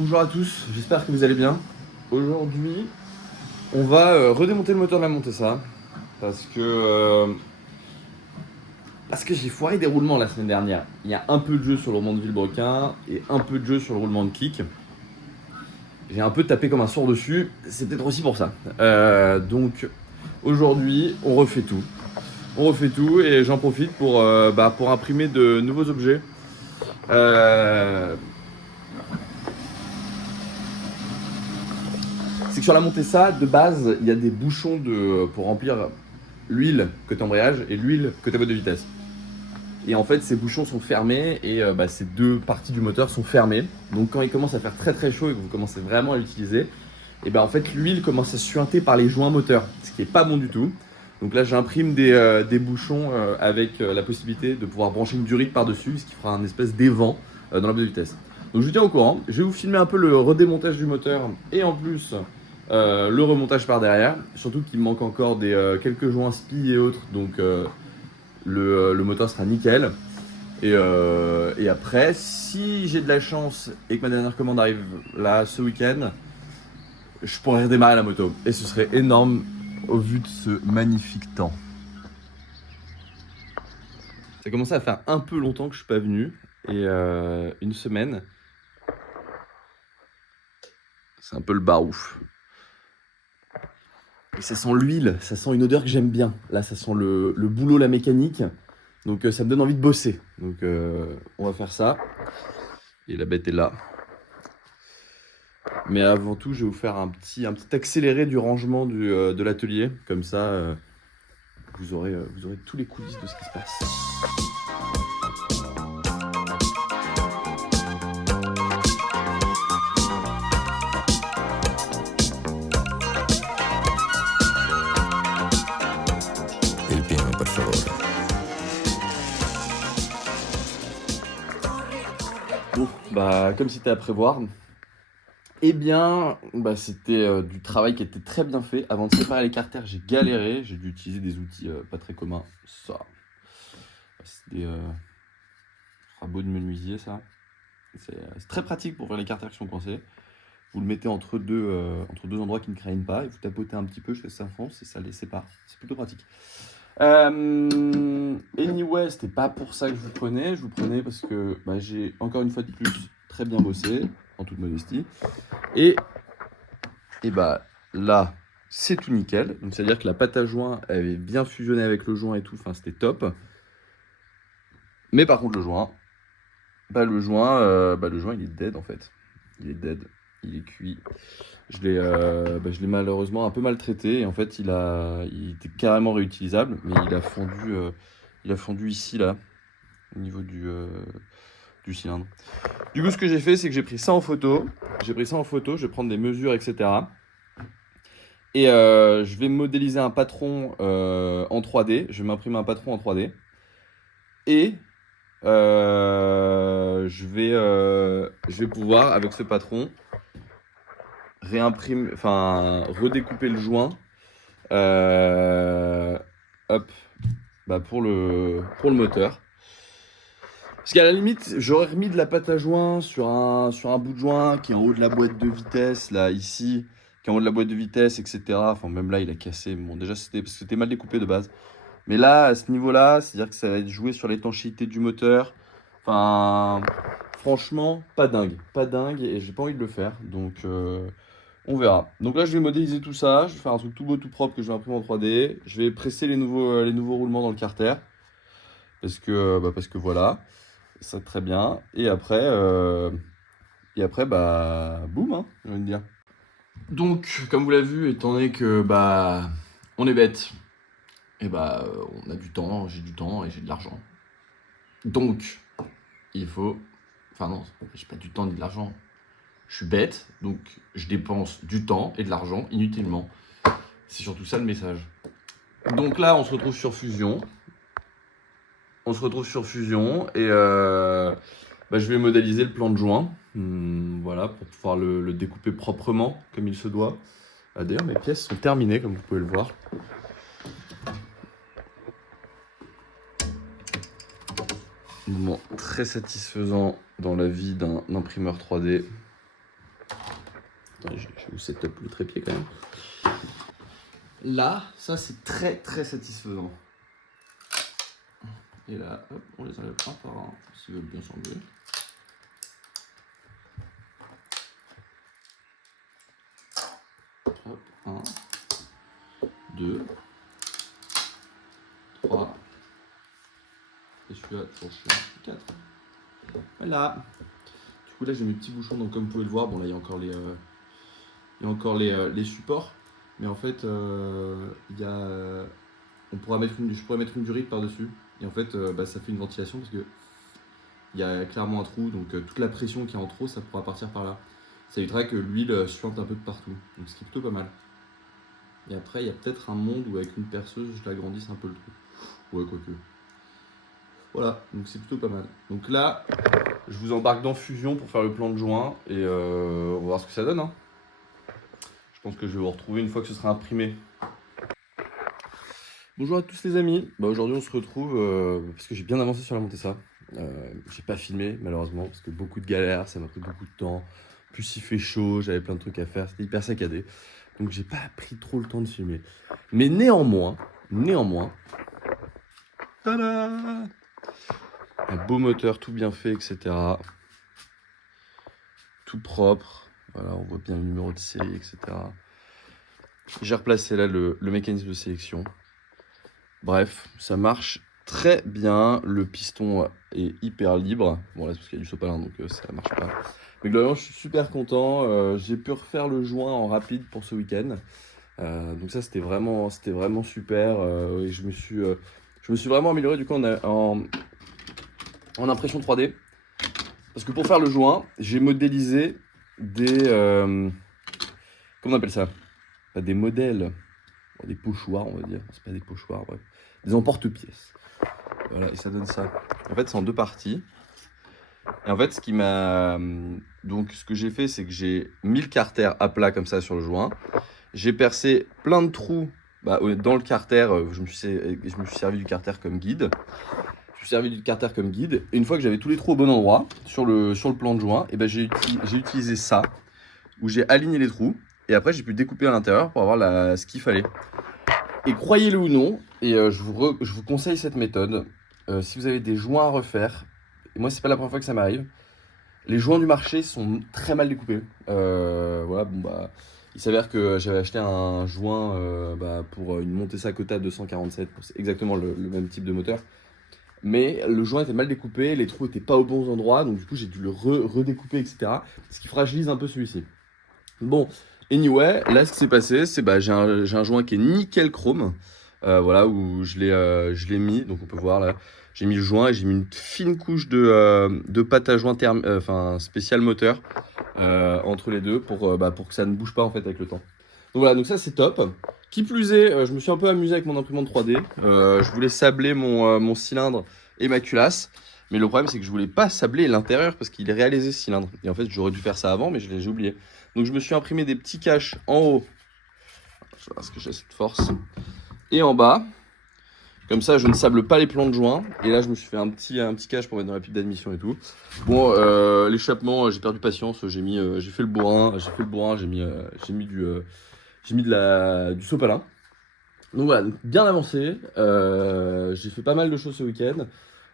Bonjour à tous, j'espère que vous allez bien. Aujourd'hui, on va redémonter le moteur de la Montesa parce que j'ai foiré des roulements la semaine dernière. Il y a un peu de jeu sur le roulement de Villebrequin et un peu de jeu sur le roulement de kick. J'ai un peu tapé comme un sourd dessus, c'est peut-être aussi pour ça. Donc aujourd'hui, on refait tout. On refait tout et j'en profite pour imprimer de nouveaux objets. C'est que sur la Montesa, de base, il y a des bouchons pour remplir l'huile côté embrayage et l'huile côté boîte de vitesse. Et en fait, ces bouchons sont fermés et ces deux parties du moteur sont fermées. Donc quand il commence à faire très très chaud et que vous commencez vraiment à l'utiliser, et en fait l'huile commence à suinter par les joints moteurs, ce qui est pas bon du tout. Donc là, j'imprime des bouchons avec la possibilité de pouvoir brancher une durite par-dessus, ce qui fera un espèce d'évent dans la boîte de vitesse. Donc je vous tiens au courant. Je vais vous filmer un peu le redémontage du moteur et en plus le remontage par derrière. Surtout qu'il me manque encore quelques joints spi et autres. Donc le moteur sera nickel. Et après, si j'ai de la chance et que ma dernière commande arrive là ce week-end, je pourrais redémarrer la moto. Et ce serait énorme au vu de ce magnifique temps. Ça commençait à faire un peu longtemps que je suis pas venu. Et une semaine, c'est un peu le barouf. Et ça sent l'huile, ça sent une odeur que j'aime bien. Là, ça sent le boulot, la mécanique. Donc ça me donne envie de bosser. Donc on va faire ça. Et la bête est là. Mais avant tout, je vais vous faire un petit accéléré du rangement de l'atelier. Comme ça, vous aurez tous les coulisses de ce qui se passe. Il piano, per favore. Bon, comme c'était à prévoir, eh bien, c'était du travail qui était très bien fait. Avant de séparer les carters, j'ai galéré. J'ai dû utiliser des outils pas très communs. Ça, c'est des rabots de menuisier, ça. C'est très pratique pour faire les carters qui sont coincés. Vous le mettez entre deux endroits qui ne craignent pas et vous tapotez un petit peu, ça fonce et ça les sépare. C'est plutôt pratique. Anyway, c'était pas pour ça que je vous prenais. Je vous prenais parce que j'ai encore une fois de plus très bien bossé, en toute modestie. Et là, c'est tout nickel. Donc c'est-à-dire que la pâte à joint avait bien fusionné avec le joint et tout. Enfin, c'était top. Mais par contre, le joint, il est dead en fait. Il est dead. Il est cuit. Je l'ai malheureusement un peu maltraité et en fait il était carrément réutilisable, mais il a fondu ici là, au niveau du cylindre. Du coup, ce que j'ai fait, c'est que j'ai pris ça en photo. Je vais prendre des mesures, etc. Et je vais modéliser un patron en 3D. Je vais m'imprimer un patron en 3D. Et je vais pouvoir, avec ce patron, redécouper le joint. Hop, pour le moteur. Parce qu'à la limite, j'aurais remis de la pâte à joint sur un bout de joint qui est en haut de la boîte de vitesse, là, ici, qui est en haut de la boîte de vitesse, etc. Enfin, même là, il a cassé. Bon, déjà, parce que c'était mal découpé de base. Mais là, à ce niveau-là, c'est-à-dire que ça va être joué sur l'étanchéité du moteur. Enfin, franchement, pas dingue. Pas dingue, et j'ai pas envie de le faire. Donc, on verra. Donc là, je vais modéliser tout ça. Je vais faire un truc tout beau, tout propre que je vais imprimer en 3D. Je vais presser les nouveaux roulements dans le carter. Parce que voilà. Ça, très bien. Et après, boum, hein, j'ai envie de dire. Donc, comme vous l'avez vu, étant donné que, on est bête, et on a du temps, j'ai du temps et j'ai de l'argent. Donc, il faut... Enfin non, j'ai pas du temps ni de l'argent. Je suis bête, donc je dépense du temps et de l'argent inutilement. C'est surtout ça le message. Donc là, on se retrouve sur Fusion. Et je vais modéliser le plan de joint. Voilà, pour pouvoir le découper proprement, comme il se doit. D'ailleurs, mes pièces sont terminées, comme vous pouvez le voir. Moment très satisfaisant dans la vie d'un imprimeur 3D. Attends, je vais vous setup le trépied quand même. Là, ça c'est très très satisfaisant. Et là, hop, on les enlève un par un, s'ils veulent bien s'enlever. Hop, 1, 2, 3, et celui-là, toujours chiant, 4. Voilà. Du coup là j'ai mes petits bouchons, donc comme vous pouvez le voir, bon là il y a encore les supports, mais en fait je pourrais mettre une durite par-dessus, et en fait ça fait une ventilation parce que il y a clairement un trou, donc toute la pression qu'il y a en trop, ça pourra partir par là. Ça évitera que l'huile suinte un peu de partout, donc ce qui est plutôt pas mal. Et après il y a peut-être un monde où avec une perceuse je l'agrandisse un peu le trou. Ouais, quoique. Voilà, donc c'est plutôt pas mal. Donc là, je vous embarque dans Fusion pour faire le plan de joint et on va voir ce que ça donne. Hein. Je pense que je vais vous retrouver une fois que ce sera imprimé. Bonjour à tous les amis. Aujourd'hui on se retrouve parce que j'ai bien avancé sur la Montesa. J'ai pas filmé malheureusement parce que beaucoup de galères, ça m'a pris beaucoup de temps. Plus il fait chaud, j'avais plein de trucs à faire, c'était hyper saccadé. Donc j'ai pas pris trop le temps de filmer. Mais néanmoins, tada! Un beau moteur, tout bien fait, etc. Tout propre. Voilà, on voit bien le numéro de série, etc. J'ai replacé là le mécanisme de sélection. Bref, ça marche très bien. Le piston est hyper libre. Bon, là, c'est parce qu'il y a du sopalin, donc ça marche pas. Mais globalement, je suis super content. J'ai pu refaire le joint en rapide pour ce week-end. Donc ça, c'était vraiment super. Et je me suis vraiment amélioré du coup en impression 3D. Parce que pour faire le joint, j'ai modélisé des... comment on appelle ça? Pas des modèles, des pochoirs on va dire. C'est pas des pochoirs, bref. Des emporte-pièces. Voilà, et ça donne ça. En fait, c'est en deux parties. Et en fait, ce que j'ai fait, c'est que j'ai mis le carter à plat comme ça sur le joint. J'ai percé plein de trous dans le carter. Je me suis servi du carter comme guide. Et une fois que j'avais tous les trous au bon endroit sur le plan de joint, et j'ai utilisé ça où j'ai aligné les trous et après j'ai pu découper à l'intérieur pour avoir ce qu'il fallait. Et croyez-le ou non, et je vous conseille cette méthode si vous avez des joints à refaire. Et moi c'est pas la première fois que ça m'arrive. Les joints du marché sont très mal découpés. Il s'avère que j'avais acheté un joint pour une Montesa Kota 247. C'est exactement le même type de moteur. Mais le joint était mal découpé, les trous n'étaient pas aux bons endroits, donc du coup j'ai dû le redécouper, etc. Ce qui fragilise un peu celui-ci. Bon, anyway, là ce qui s'est passé, c'est j'ai un joint qui est nickel chrome, où je l'ai mis, donc on peut voir là, j'ai mis le joint et j'ai mis une fine couche de pâte à joint spécial moteur entre les deux pour que ça ne bouge pas en fait avec le temps. Donc voilà, donc ça c'est top. Qui plus est, je me suis un peu amusé avec mon imprimante 3D. Je voulais sabler mon cylindre et ma culasse. Mais le problème, c'est que je voulais pas sabler l'intérieur parce qu'il est réalisé ce cylindre. Et en fait, j'aurais dû faire ça avant, mais j'ai oublié. Donc je me suis imprimé des petits caches en haut. Je vais voir ce que j'ai cette force. Et en bas. Comme ça, je ne sable pas les plans de joint. Et là, je me suis fait un petit cache pour mettre dans la pipe d'admission et tout. Bon, l'échappement, j'ai perdu patience. J'ai fait le bourrin. J'ai mis du sopalin. Donc voilà, bien avancé. J'ai fait pas mal de choses ce week-end.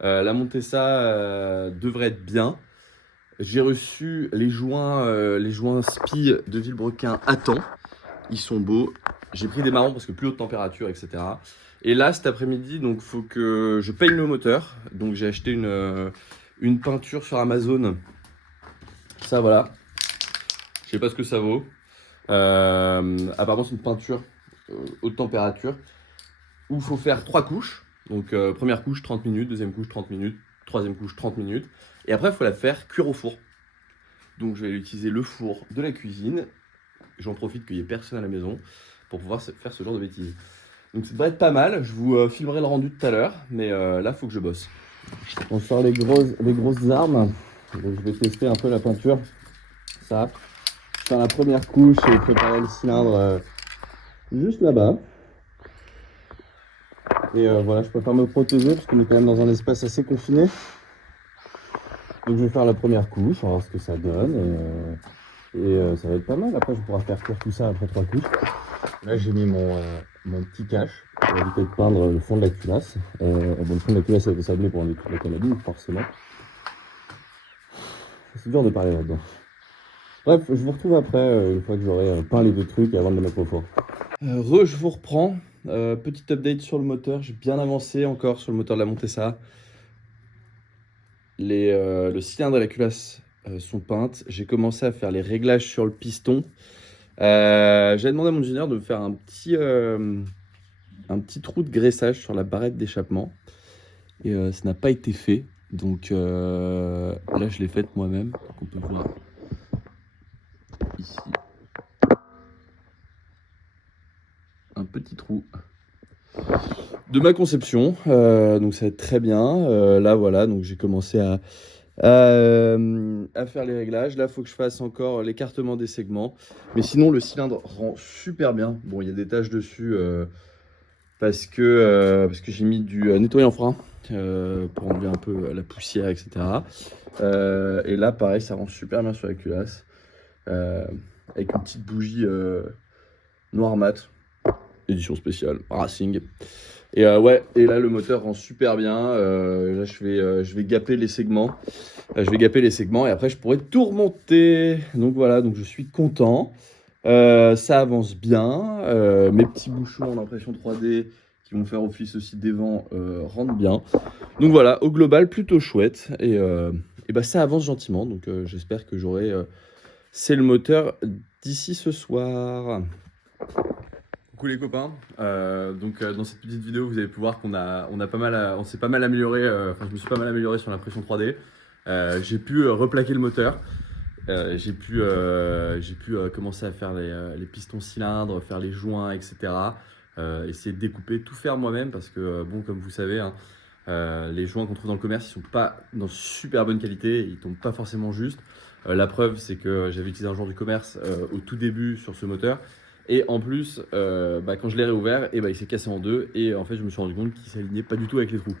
La Montesa devrait être bien. J'ai reçu les joints SPI de Villebrequin à temps. Ils sont beaux. J'ai pris des marrons parce que plus haute température, etc. Et là, cet après-midi, donc faut que je peigne le moteur. Donc j'ai acheté une peinture sur Amazon. Ça, voilà. Je sais pas ce que ça vaut. Apparemment, c'est une peinture haute température où il faut faire 3 couches. Donc première couche 30 minutes, deuxième couche 30 minutes, troisième couche 30 minutes. Et après il faut la faire cuire au four. Donc je vais utiliser le four de la cuisine. J'en profite qu'il n'y ait personne à la maison pour pouvoir faire ce genre de bêtises. Donc ça devrait être pas mal. Je vous filmerai le rendu tout à l'heure. Mais là il faut que je bosse. On sort les grosses armes. Donc, je vais tester un peu la peinture. Ça. Faire la première couche et préparer le cylindre juste là-bas. Et voilà, je préfère me protéger parce qu'on est quand même dans un espace assez confiné. Donc je vais faire la première couche, on va voir ce que ça donne. Et ça va être pas mal. Après, je pourrai faire cuire tout ça après 3 couches. Là, j'ai mis mon petit cache pour éviter de peindre le fond de la culasse. Bon, le fond de la culasse a été sablé pour enlever toute la canadine, forcément. C'est dur de parler là-dedans. Bref, je vous retrouve après, une fois que j'aurai peint les 2 trucs avant de les mettre au four. Je vous reprends. Petit update sur le moteur. J'ai bien avancé encore sur le moteur de la Montesa. Le cylindre et la culasse sont peintes. J'ai commencé à faire les réglages sur le piston. J'ai demandé à mon ingénieur de me faire un petit trou de graissage sur la barrette d'échappement. Et ça n'a pas été fait. Donc là, je l'ai faite moi-même. Donc on peut voir ici un petit trou de ma conception. Donc ça va être très bien. Là, voilà, donc j'ai commencé à faire les réglages. Là, il faut que je fasse encore l'écartement des segments. Mais sinon, le cylindre rend super bien. Bon, il y a des taches dessus parce que j'ai mis du nettoyant frein pour enlever un peu la poussière, etc. Et là, pareil, ça rend super bien sur la culasse. Avec une petite bougie noire mat. Édition spéciale, Racing. Et ouais, et là le moteur rend super bien. Là je vais gaper les segments. Et après je pourrai tout remonter. Donc voilà, donc je suis content. Ça avance bien. Mes petits bouchons en impression 3D qui vont faire office aussi d'évent rentrent bien. Donc voilà, au global plutôt chouette. Et bah ça avance gentiment. Donc j'espère que j'aurai c'est le moteur d'ici ce soir. Coucou les copains, dans cette petite vidéo vous avez pu voir on s'est pas mal amélioré, je me suis pas mal amélioré sur l'impression 3D. J'ai pu replaquer le moteur, j'ai pu commencer à faire les pistons cylindres, faire les joints, etc. Essayer de découper, tout faire moi-même parce que bon, comme vous savez, hein, les joints qu'on trouve dans le commerce ils sont pas dans super bonne qualité, ils tombent pas forcément juste. La preuve c'est que j'avais utilisé un joint du commerce au tout début sur ce moteur. Et en plus, quand je l'ai réouvert, il s'est cassé en deux. Et en fait, je me suis rendu compte qu'il ne s'alignait pas du tout avec les trous.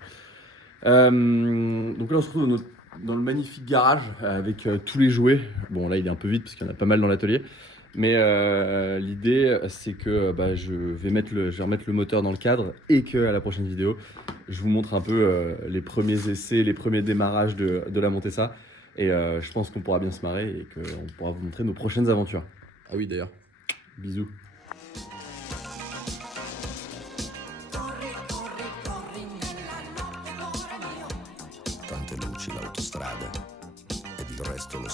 Donc là, on se retrouve dans le magnifique garage avec tous les jouets. Bon, là, il est un peu vide parce qu'il y en a pas mal dans l'atelier. Mais l'idée, c'est que je vais remettre le moteur dans le cadre et qu'à la prochaine vidéo, je vous montre un peu les premiers essais, les premiers démarrages de la Montesa. Et je pense qu'on pourra bien se marrer et qu'on pourra vous montrer nos prochaines aventures. Ah oui, d'ailleurs. Bisous.